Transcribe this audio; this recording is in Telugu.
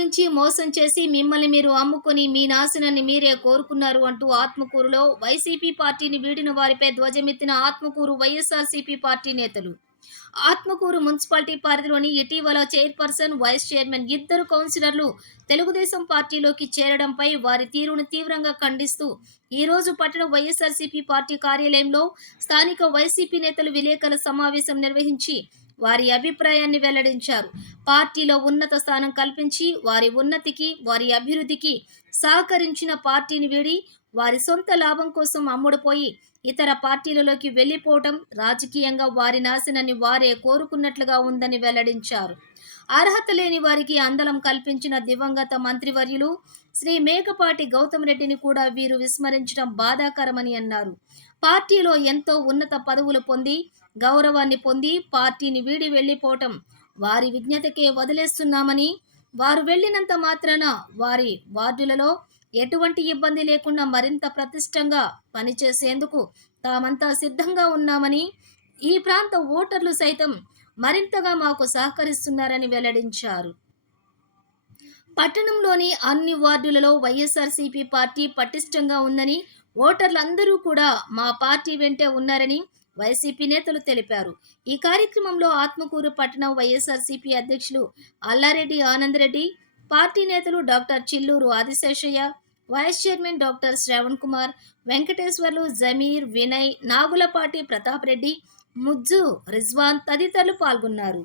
నమ్మించి మోసం చేసి మిమ్మల్ని మీరు అమ్ముకొని మీ నాశనాన్ని మీరే కోరుకున్నారు అంటూ ఆత్మకూరులో వైసీపీ పార్టీని వీడిన వారిపై ధ్వజమెత్తిన ఆత్మకూరు వైఎస్ఆర్సీపీ పార్టీ నేతలు. ఆత్మకూరు మున్సిపాలిటీ పరిధిలోని ఇటీవల చైర్పర్సన్, వైస్ చైర్మన్ ఇద్దరు కౌన్సిలర్లు తెలుగుదేశం పార్టీలోకి చేరడంపై వారి తీరును తీవ్రంగా ఖండిస్తూ ఈరోజు పట్టణ వైఎస్ఆర్సీపీ పార్టీ కార్యాలయంలో స్థానిక వైసీపీ నేతలు విలేకరుల సమావేశం నిర్వహించి వారి అభిప్రాయాన్ని వెల్లడించారు. పార్టీలో ఉన్నత స్థానం కల్పించి వారి ఉన్నతికి, వారి అభివృద్ధికి సహకరించిన పార్టీని వీడి వారి సొంత లాభం కోసం అమ్ముడుపోయి ఇతర పార్టీలలోకి వెళ్లిపోవటం రాజకీయంగా వారి నాశనాన్ని వారే కోరుకున్నట్లుగా ఉందని వెల్లడించారు. అర్హత లేని వారికి అందలం కల్పించిన దివంగత మంత్రివర్యులు శ్రీ మేకపాటి గౌతమ్ రెడ్డిని కూడా వీరు విస్మరించడం బాధాకరమని అన్నారు. పార్టీలో ఎంతో ఉన్నత పదవులు పొంది గౌరవాన్ని పొంది పార్టీని వీడి వెళ్లిపోవటం వారి విజ్ఞతకే వదిలేస్తున్నామని, వారు వెళ్లినంత మాత్రాన వారి వార్డులలో ఎటువంటి ఇబ్బంది లేకుండా మరింత ప్రతిష్టంగా పనిచేసేందుకు తామంతా సిద్ధంగా ఉన్నామని, ఈ ప్రాంత ఓటర్లు సైతం మరింతగా మాకు సహకరిస్తున్నారని వెల్లడించారు. పట్టణంలోని అన్ని వార్డులలో వైఎస్ఆర్సీపీ పార్టీ పటిష్టంగా ఉందని, ఓటర్లందరూ కూడా మా పార్టీ వెంటే ఉన్నారని వైసీపీ నేతలు తెలిపారు. ఈ కార్యక్రమంలో ఆత్మకూరు పట్టణ వైఎస్ఆర్సీపీ అధ్యక్షులు అల్లారెడ్డి ఆనందరెడ్డి, పార్టీ నేతలు doctor Chilluru Adiseshaiah, vice chairman doctor Sravan Kumar, Venkateswarlu, Zameer, Vinay, Nagulapati Pratap Reddy, Mujju, Rizwan తదితరులు పాల్గొన్నారు.